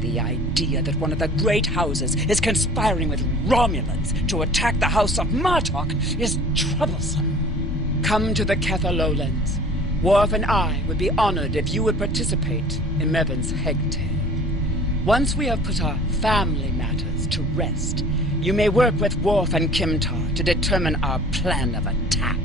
The idea that one of the great houses is conspiring with Romulans to attack the House of Martok is troublesome. Come to the Kether lowlands. Worf and I would be honored if you would participate in Mevin's Hegtale. Once we have put our family matters to rest, you may work with Worf and Kimtar to determine our plan of attack.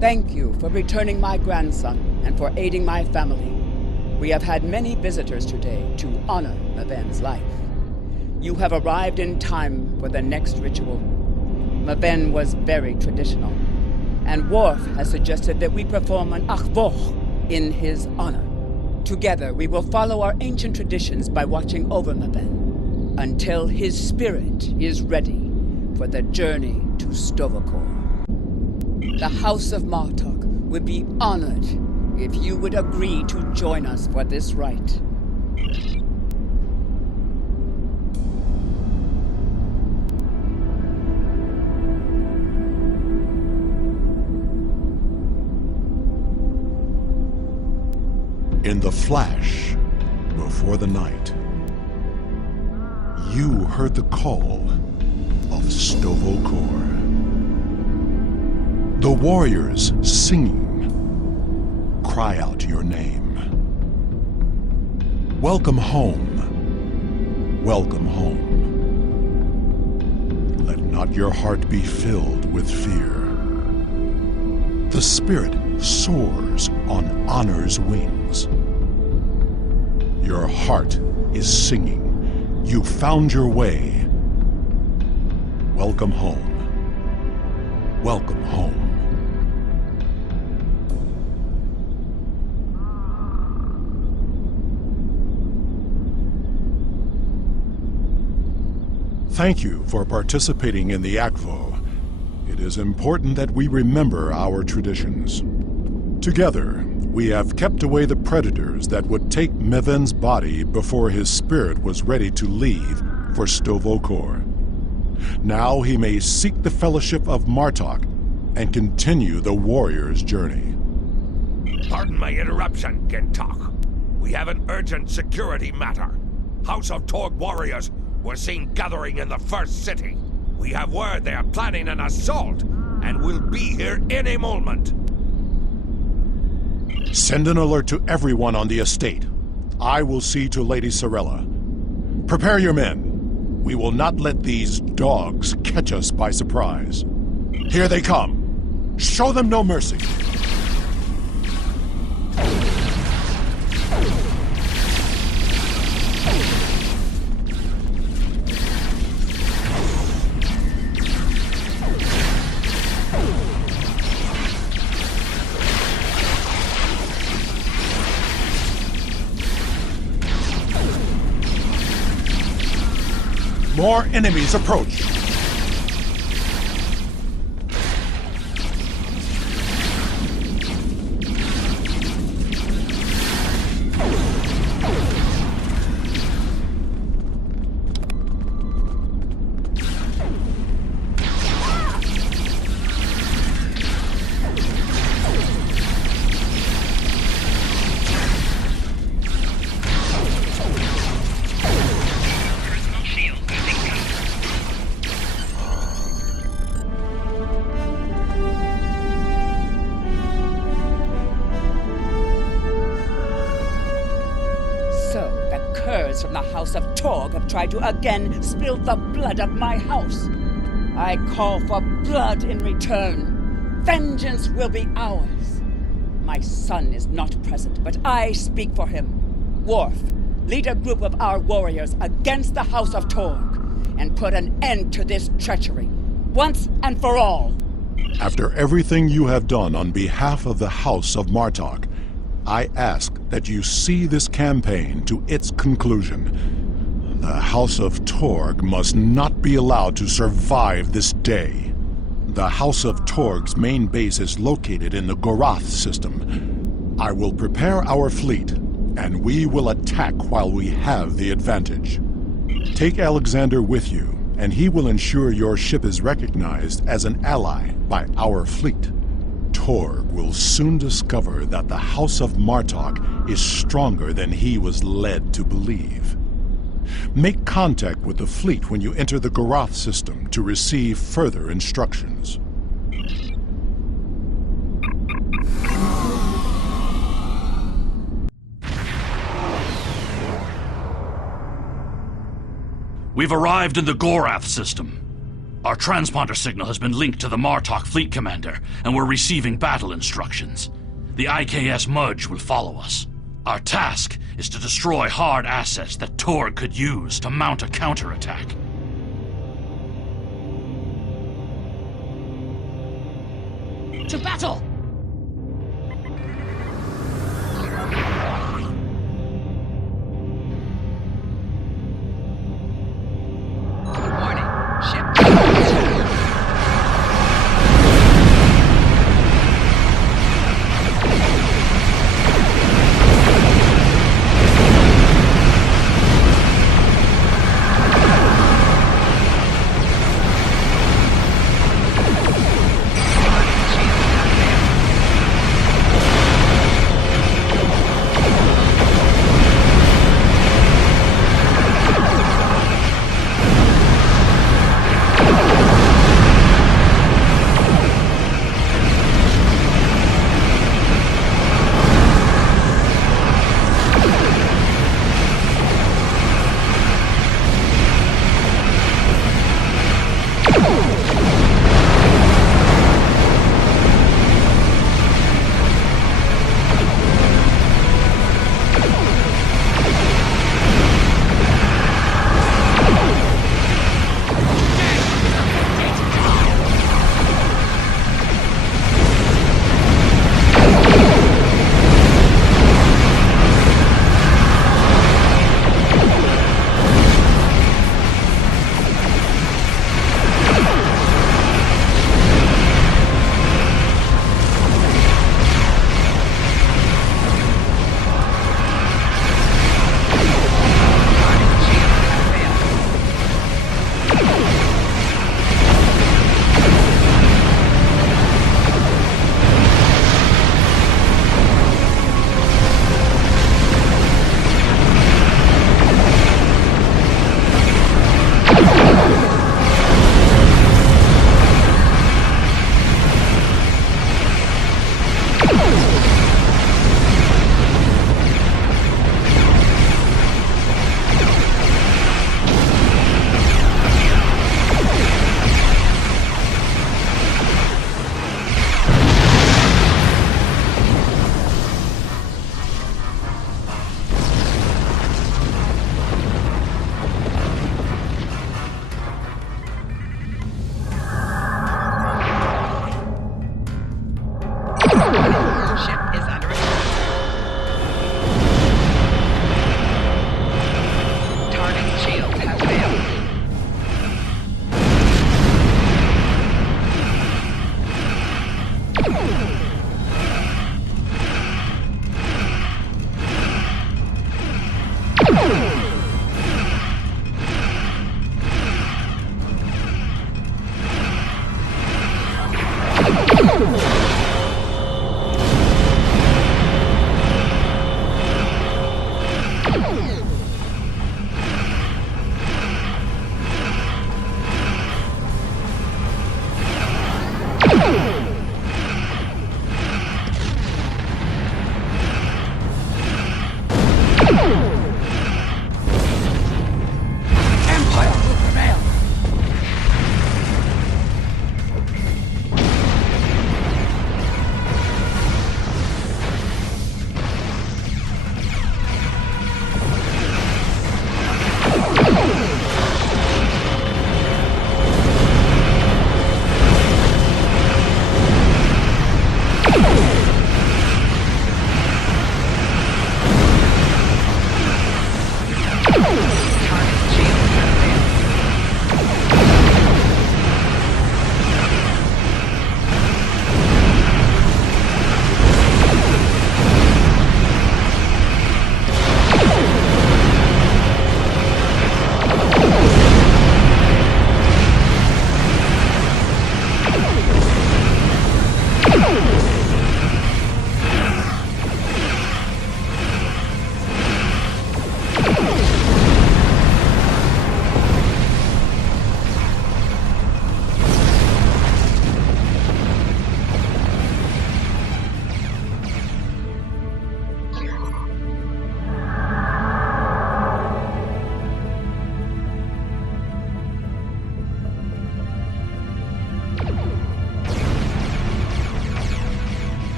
Thank you for returning my grandson and for aiding my family. We have had many visitors today to honor Maven's life. You have arrived in time for the next ritual. Maven was very traditional, and Worf has suggested that we perform an achvoch in his honor. Together, we will follow our ancient traditions by watching over Maven until his spirit is ready for the journey to Stovokor. The House of Martok would be honored if you would agree to join us for this rite. In the flash, before the night, you heard the call of Stovokor. The warriors singing, cry out your name. Welcome home, welcome home. Let not your heart be filled with fear. The spirit soars on honor's wings. Your heart is singing, you found your way. Welcome home, welcome home. Thank you for participating in the Akvo. It is important that we remember our traditions. Together, we have kept away the predators that would take Meven's body before his spirit was ready to leave for Stovokor. Now he may seek the fellowship of Martok and continue the warrior's journey. Pardon my interruption, Gintok. We have an urgent security matter. House of Torg warriors were seen gathering in the first city. We have word they are planning an assault and will be here any moment. Send an alert to everyone on the estate. I will see to Lady Sorella. Prepare your men. We will not let these dogs catch us by surprise. Here they come. Show them no mercy. More enemies approach. From the House of Torg have tried to again spill the blood of my house. I call for blood in return. Vengeance will be ours. My son is not present, but I speak for him. Worf, lead a group of our warriors against the House of Torg and put an end to this treachery, once and for all. After everything you have done on behalf of the House of Martok, I ask that you see this campaign to its conclusion. The House of Torg must not be allowed to survive this day. The House of Torg's main base is located in the Gorath system. I will prepare our fleet, and we will attack while we have the advantage. Take Alexander with you, and he will ensure your ship is recognized as an ally by our fleet. Torg will soon discover that the House of Martok is stronger than he was led to believe. Make contact with the fleet when you enter the Gorath system to receive further instructions. We've arrived in the Gorath system. Our transponder signal has been linked to the Martok fleet commander, and we're receiving battle instructions. The IKS Mudge will follow us. Our task is to destroy hard assets that Torg could use to mount a counterattack. To battle!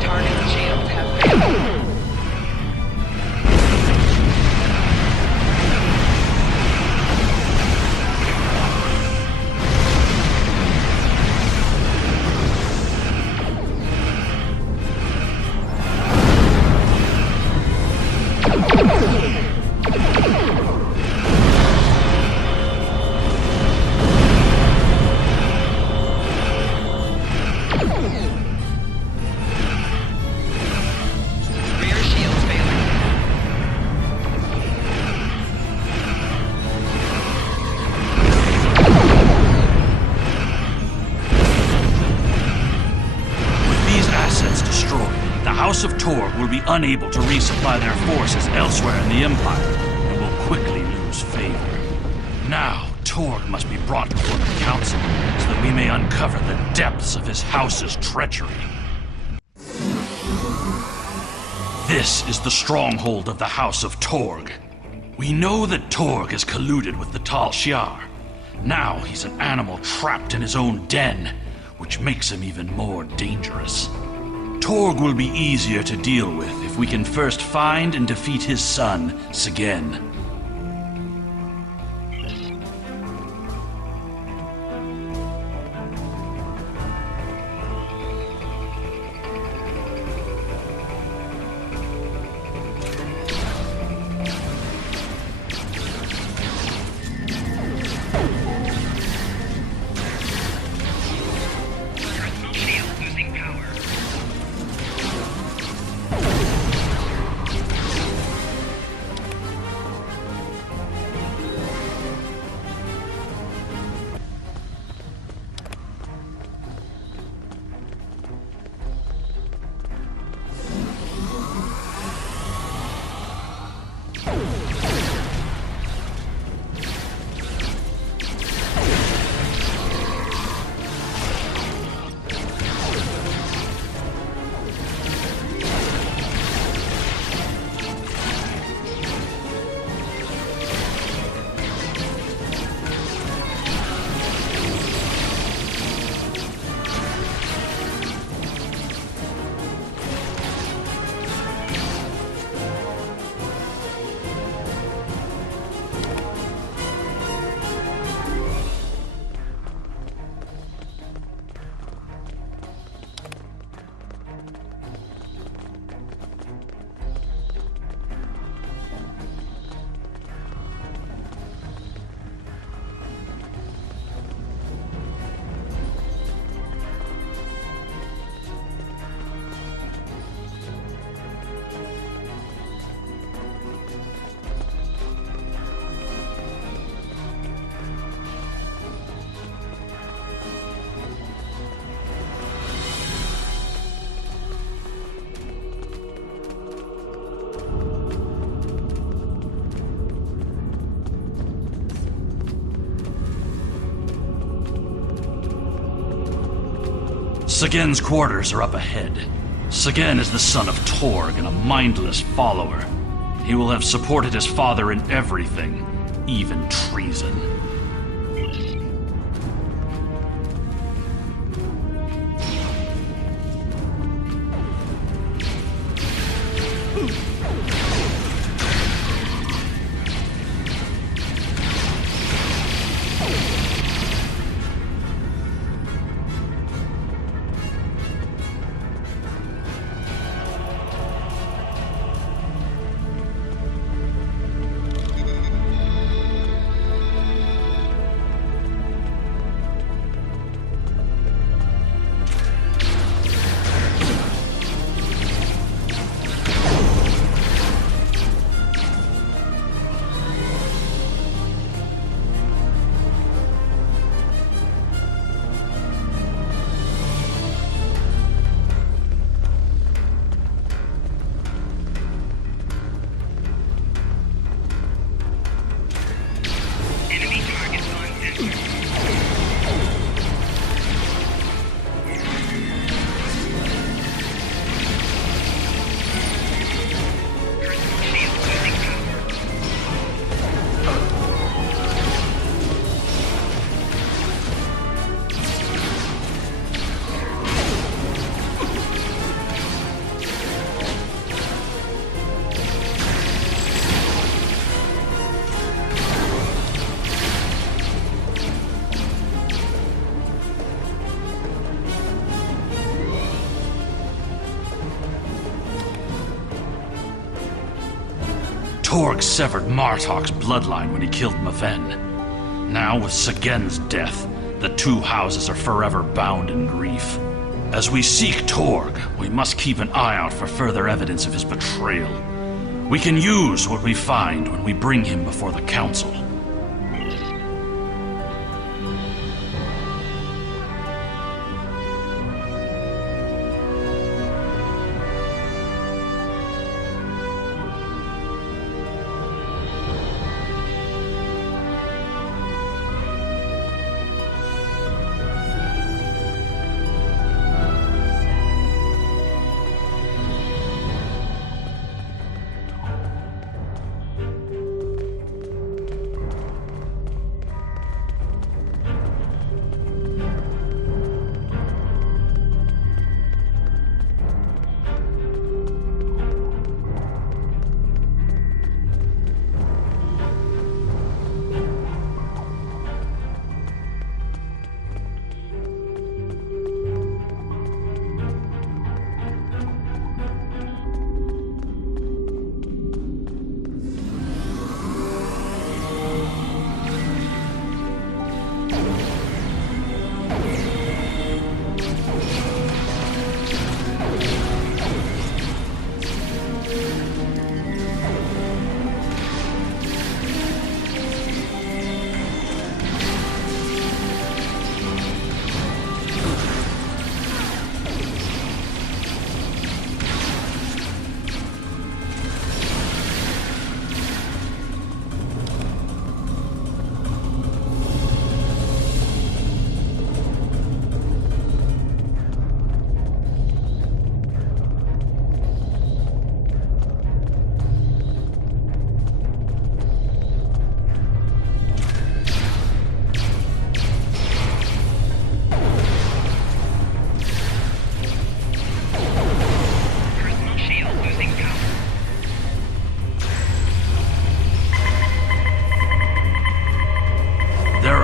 Target shields have failed. Rear shields failing. With these assets destroyed, the House of Torg will be unable to resupply their forces elsewhere in the Empire, and will quickly lose favor. Now, Torg must be brought before the Council, so that we may uncover the depths of his house's treachery. This is the stronghold of the House of Torg. We know that Torg has colluded with the Tal Shiar. Now he's an animal trapped in his own den, which makes him even more dangerous. Torg will be easier to deal with if we can first find and defeat his son, Segen. Shield losing power. Segen's quarters are up ahead. Segen is the son of Torg and a mindless follower. He will have supported his father in everything, even treason. Torg severed Martok's bloodline when he killed Maven. Now, with Sagen's death, the two houses are forever bound in grief. As we seek Torg, we must keep an eye out for further evidence of his betrayal. We can use what we find when we bring him before the Council.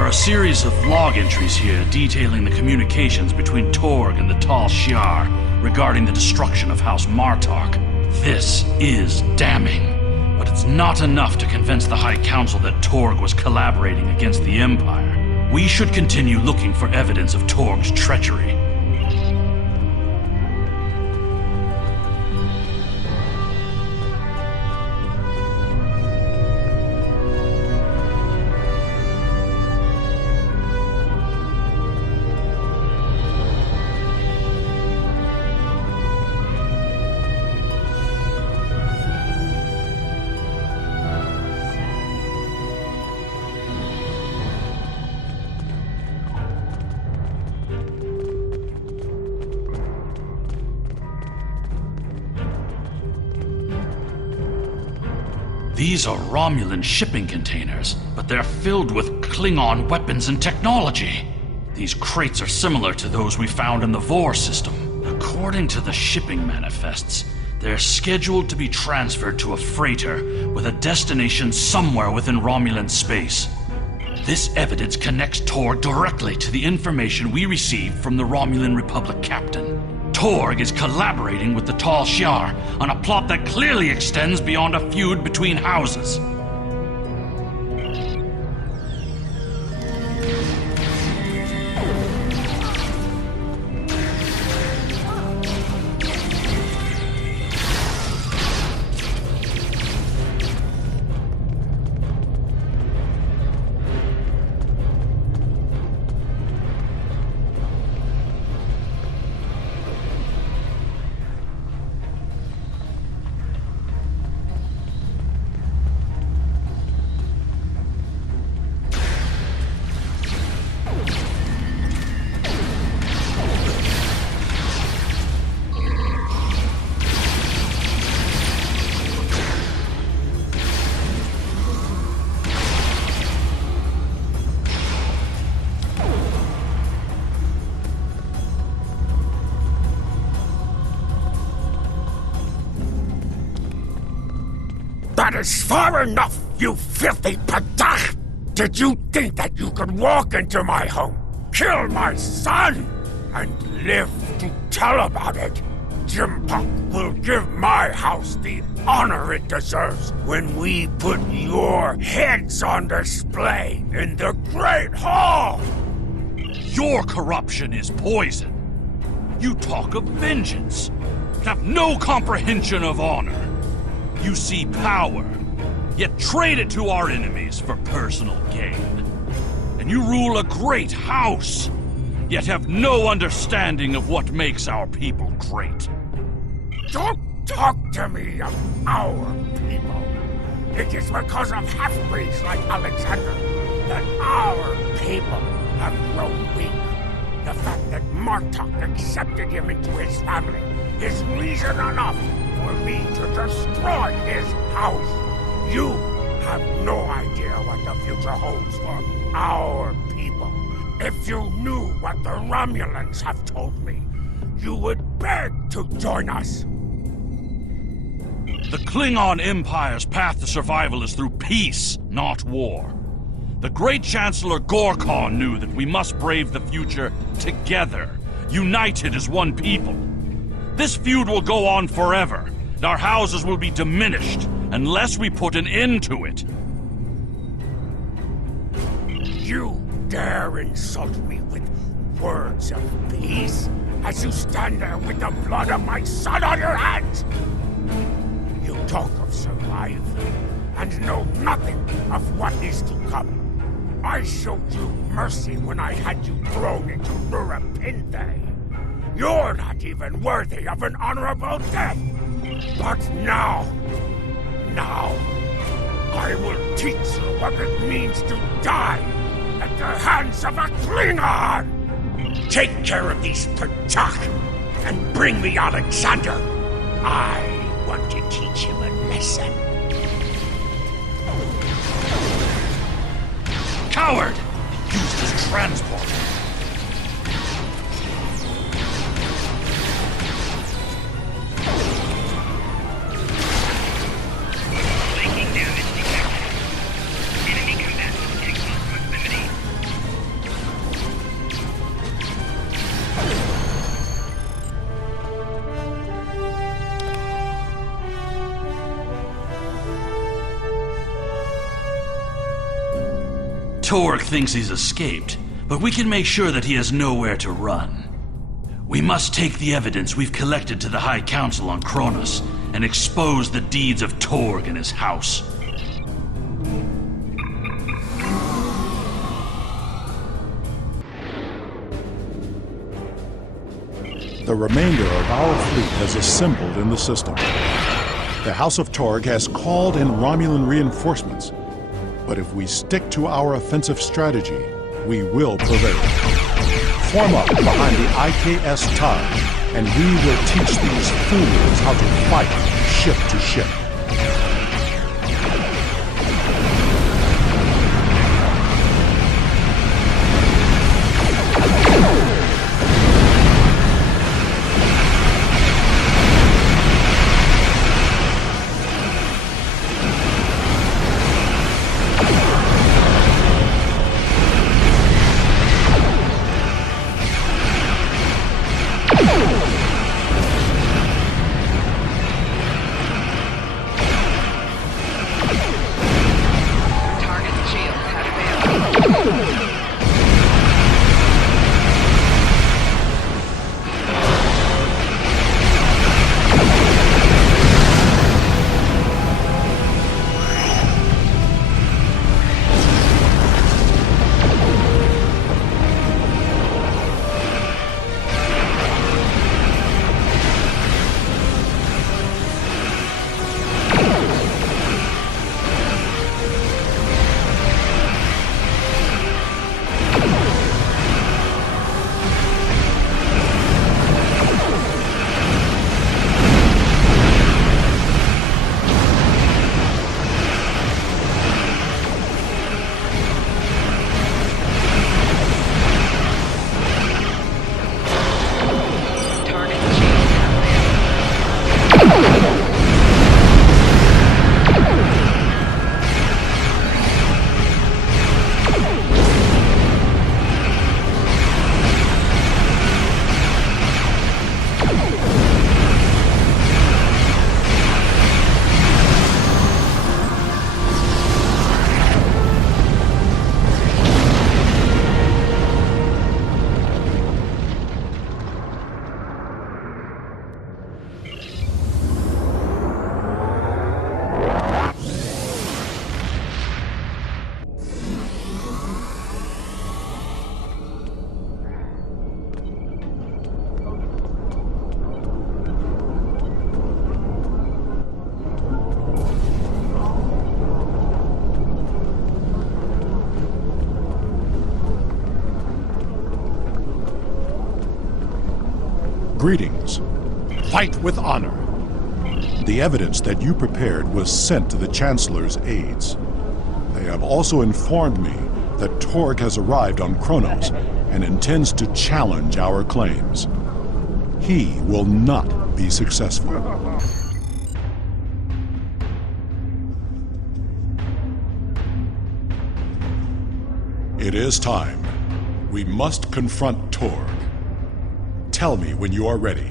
A series of log entries here detailing the communications between Torg and the Tal Shiar regarding the destruction of House Martok. This is damning, but it's not enough to convince the High Council that Torg was collaborating against the Empire. We should continue looking for evidence of Torg's treachery. These are Romulan shipping containers, but they're filled with Klingon weapons and technology. These crates are similar to those we found in the Vor system. According to the shipping manifests, they're scheduled to be transferred to a freighter with a destination somewhere within Romulan space. This evidence connects Torg directly to the information we received from the Romulan Republic captain. Torg is collaborating with the Tal Shiar on a plot that clearly extends beyond a feud between houses. That is far enough, you filthy padach! Did you think that you could walk into my home, kill my son, and live to tell about it? Jimpuck will give my house the honor it deserves when we put your heads on display in the Great Hall! Your corruption is poison. You talk of vengeance, have no comprehension of honor. You see power, yet trade it to our enemies for personal gain. And you rule a great house, yet have no understanding of what makes our people great. Don't talk to me of our people. It is because of half-breeds like Alexander that our people have grown weak. The fact that Martok accepted him into his family is reason enough for me to destroy his house. You have no idea what the future holds for our people. If you knew what the Romulans have told me, you would beg to join us. The Klingon Empire's path to survival is through peace, not war. The great Chancellor Gorkon knew that we must brave the future together, united as one people. This feud will go on forever, and our houses will be diminished unless we put an end to it. You dare insult me with words of peace as you stand there with the blood of my son on your hands? You talk of survival and know nothing of what is to come. I showed you mercy when I had you thrown into Rurapinte. You're not even worthy of an honorable death. But now, I will teach you what it means to die at the hands of a Klingon! Take care of these Pachak and bring me Alexander. I want to teach him a lesson. Coward! Used his transport. Making damage detected. Enemy combatants in close proximity. Torg thinks he's escaped, but we can make sure that he has nowhere to run. We must take the evidence we've collected to the High Council on Kronos and expose the deeds of Torg and his house. The remainder of our fleet has assembled in the system. The House of Torg has called in Romulan reinforcements, but if we stick to our offensive strategy, we will prevail. Form up behind the IKS Taj, and we will teach these fools how to fight ship to ship. Greetings. Fight with honor. The evidence that you prepared was sent to the Chancellor's aides. They have also informed me that Torg has arrived on Kronos and intends to challenge our claims. He will not be successful. It is time. We must confront Torg. Tell me when you are ready.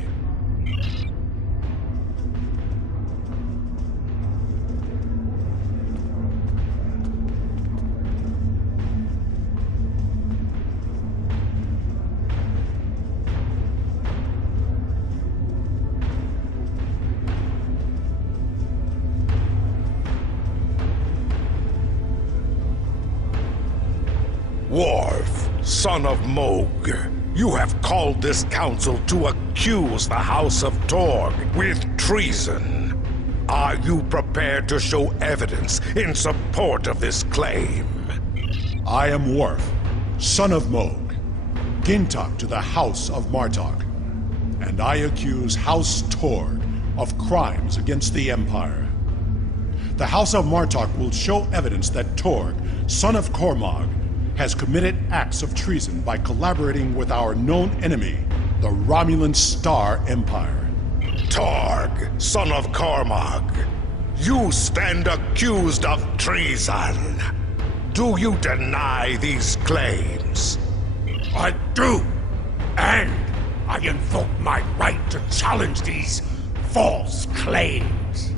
Worf, son of Moog, you have called this council to accuse the House of Torg with treason. Are you prepared to show evidence in support of this claim? I am Worf, son of Moog, Gintok to the House of Martok, and I accuse House Torg of crimes against the Empire. The House of Martok will show evidence that Torg, son of Cormog, has committed acts of treason by collaborating with our known enemy, the Romulan Star Empire. Torg, son of Cormog, you stand accused of treason. Do you deny these claims? I do, and I invoke my right to challenge these false claims.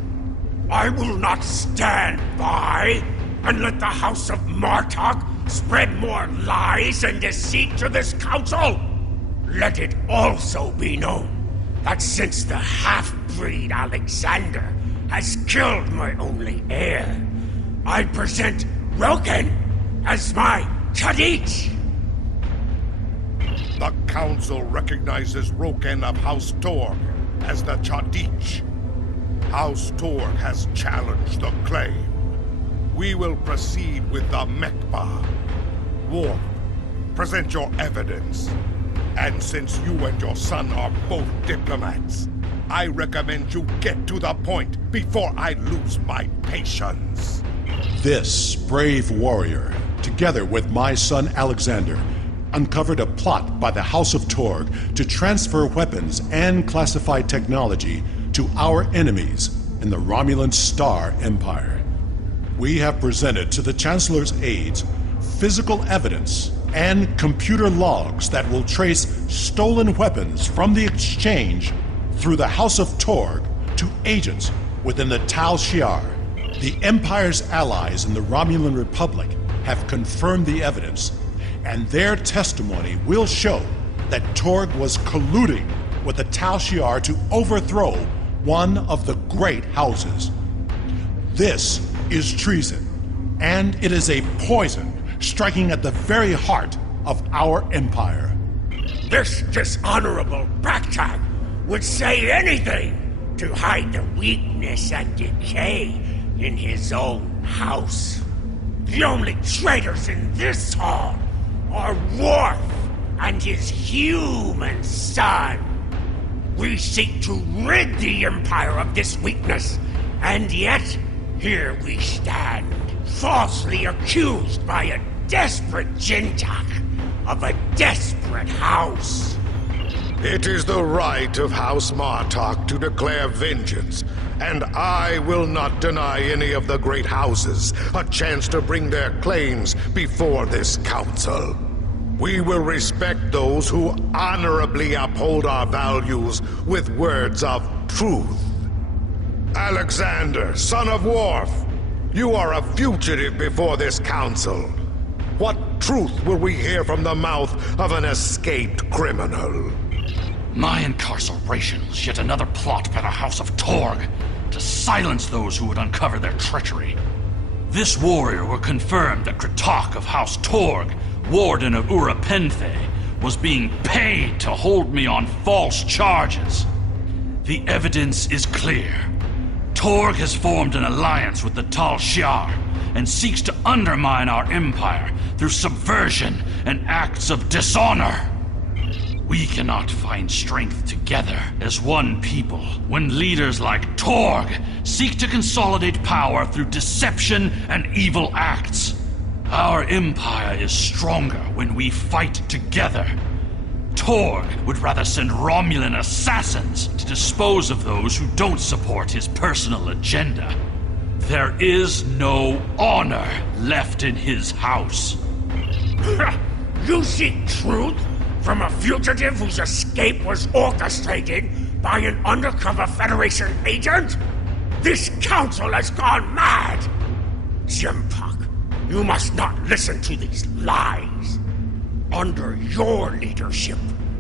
I will not stand by and let the House of Martok spread more lies and deceit to this council. Let it also be known that since the half-breed Alexander has killed my only heir, I present Roken as my Chadich. The council recognizes Roken of House Torg as the Chadich. House Torg has challenged the claim. We will proceed with the Mekba. Worf, present your evidence. And since you and your son are both diplomats, I recommend you get to the point before I lose my patience. This brave warrior, together with my son Alexander, uncovered a plot by the House of Torg to transfer weapons and classified technology to our enemies in the Romulan Star Empire. We have presented to the Chancellor's aides physical evidence and computer logs that will trace stolen weapons from the exchange through the House of Torg to agents within the Tal Shiar. The Empire's allies in the Romulan Republic have confirmed the evidence, and their testimony will show that Torg was colluding with the Tal Shiar to overthrow one of the great houses. This is treason, and it is a poison striking at the very heart of our empire. This dishonorable Backtag would say anything to hide the weakness and decay in his own house. The only traitors in this hall are Worf and his human son. We seek to rid the Empire of this weakness, and yet here we stand, falsely accused by a desperate Jintak of a desperate house. It is the right of House Martok to declare vengeance, and I will not deny any of the great houses a chance to bring their claims before this council. We will respect those who honorably uphold our values with words of truth. Alexander, son of Worf, you are a fugitive before this council. What truth will we hear from the mouth of an escaped criminal? My incarceration was yet another plot by the House of Torg to silence those who would uncover their treachery. This warrior will confirm that Kratok of House Torg, Warden of Ura Penthe, was being paid to hold me on false charges. The evidence is clear. Torg has formed an alliance with the Tal Shiar and seeks to undermine our empire through subversion and acts of dishonor. We cannot find strength together as one people when leaders like Torg seek to consolidate power through deception and evil acts. Our empire is stronger when we fight together. Torg would rather send Romulan assassins to dispose of those who don't support his personal agenda. There is no honor left in his house. You seek truth from a fugitive whose escape was orchestrated by an undercover Federation agent? This council has gone mad! Jimpuck, you must not listen to these lies. Under your leadership,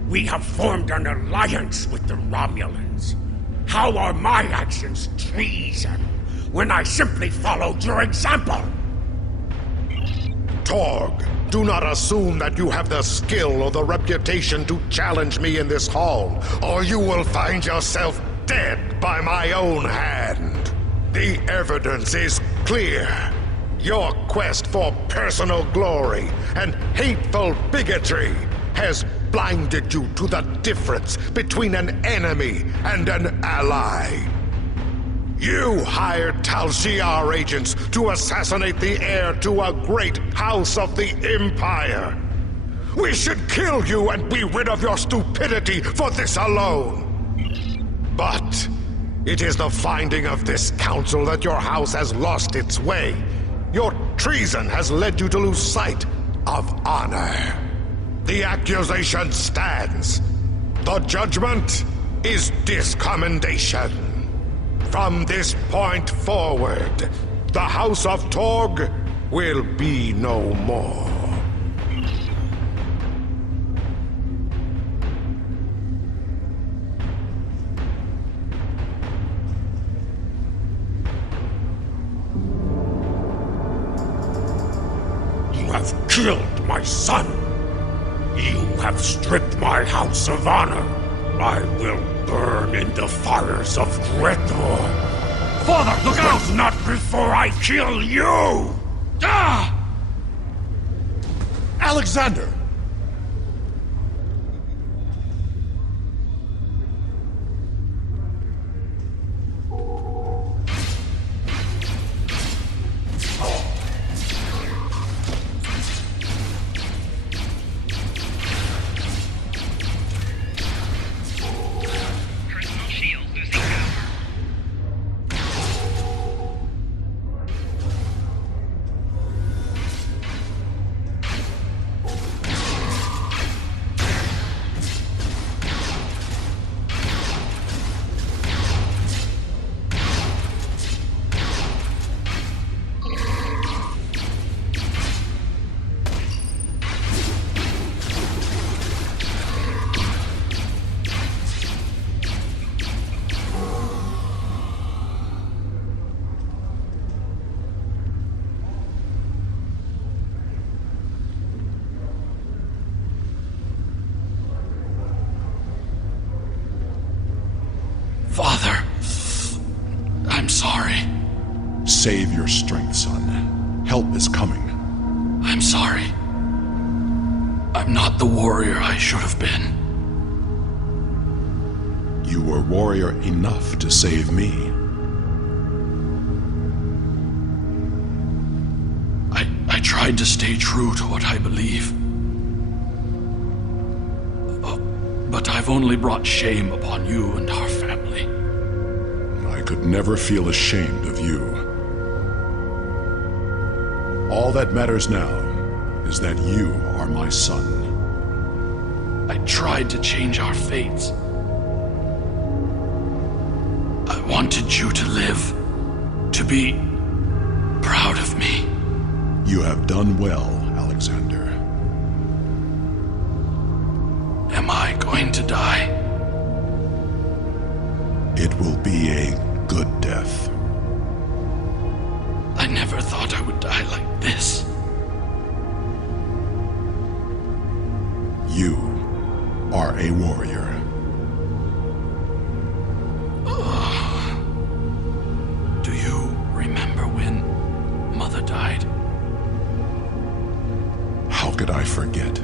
we have formed an alliance with the Romulans. How are my actions treason when I simply followed your example? Torg, do not assume that you have the skill or the reputation to challenge me in this hall, or you will find yourself dead by my own hand. The evidence is clear. Your quest for personal glory and hateful bigotry has blinded you to the difference between an enemy and an ally. You hired Tal Shiar agents to assassinate the heir to a great house of the Empire. We should kill you and be rid of your stupidity for this alone. But it is the finding of this council that your house has lost its way. Your treason has led you to lose sight of honor. The accusation stands. The judgment is discommendation. From this point forward, the House of Torg will be no more. You have killed my son. You have stripped my house of honor. I will burn in the fires of Gretor. Father, look out! But not before I kill you! Ah! Alexander! Personal shield losing power. Father, I'm sorry. Save your strength, son. Help is coming. I'm sorry. I'm not the warrior I should have been. You were warrior enough to save me. I tried to stay true to what I believe. But I've only brought shame upon you and our family. I could never feel ashamed of you. All that matters now is that you are my son. I tried to change our fates. I wanted you to live, to be proud of me. You have done well, Alexander. Am I going to die? It will be a good death. I never thought I would die like this. You are a warrior. Do you remember when Mother died? How could I forget?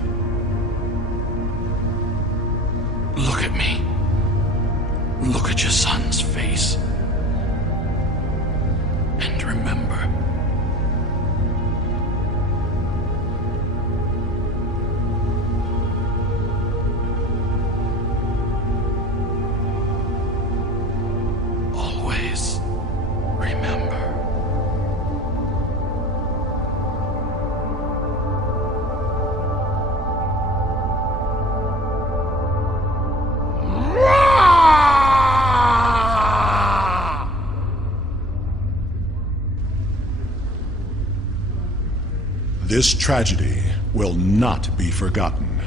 This tragedy will not be forgotten.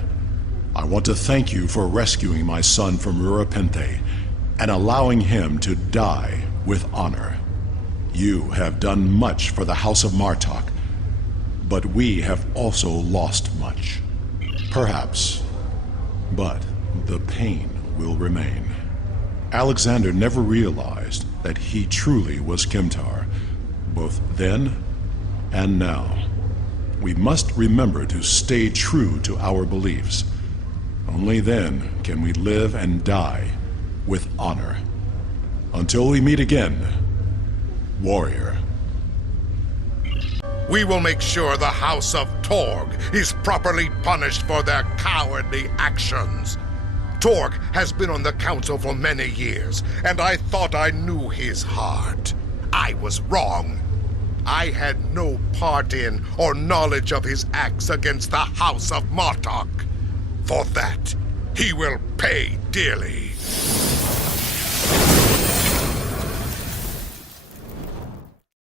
I want to thank you for rescuing my son from Urapente and allowing him to die with honor. You have done much for the House of Martok, but we have also lost much. Perhaps, but the pain will remain. Alexander never realized that he truly was Kimtar, both then and now. We must remember to stay true to our beliefs. Only then can we live and die with honor. Until we meet again, warrior. We will make sure the House of Torg is properly punished for their cowardly actions. Torg has been on the council for many years, and I thought I knew his heart. I was wrong. I had no part in or knowledge of his acts against the House of Martok. For that, he will pay dearly.